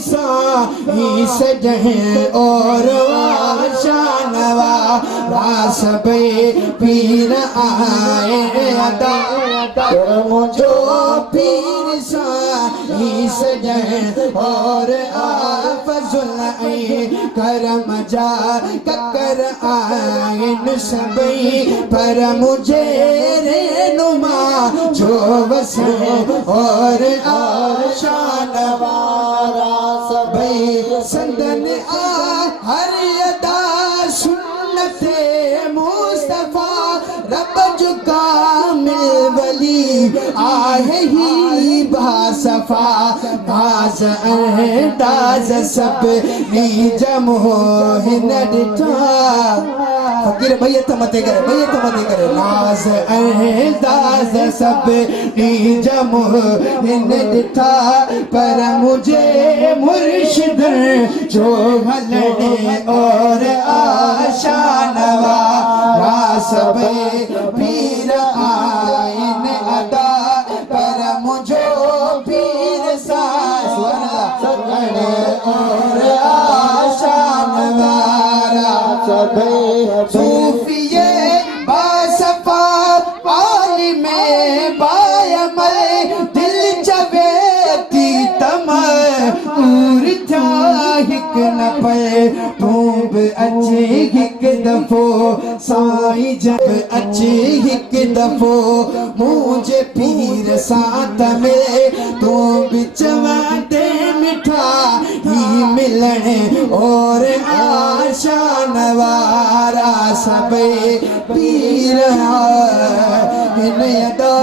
सा ही सजह और शानवा रासबे पीर आए अदा मुझो पीर सा ही सजह और फजुल करम जा ककर आए सबई पर मुझे रेनुमा जो वसे और शानवारा सबई संदन हर अदा सुन्नते मुस्तफा रब जो कामिल वली आहे ही बासफा बाज अंदाज सब नीज मोहिन डिठा फकीर बैयत मते करे नाज अंदाज सब नीज मोहिन डिठा पर मुझे मुर्शिद जो हलने और आशानवा रासबे पीर आइन अदा पर मुझो पीर सा सगने और आशानवा रासबे सूफिये बासफा आलिमे बायमल दिल चवेती तमर था हिक न पे तूब अच्छे हिक दफो साई जब अच्छे हिक दफो मुझे पीर साथ में तू बिचवाते मिठा ही मिलने और आशा नवारा सबे पीर इन अदा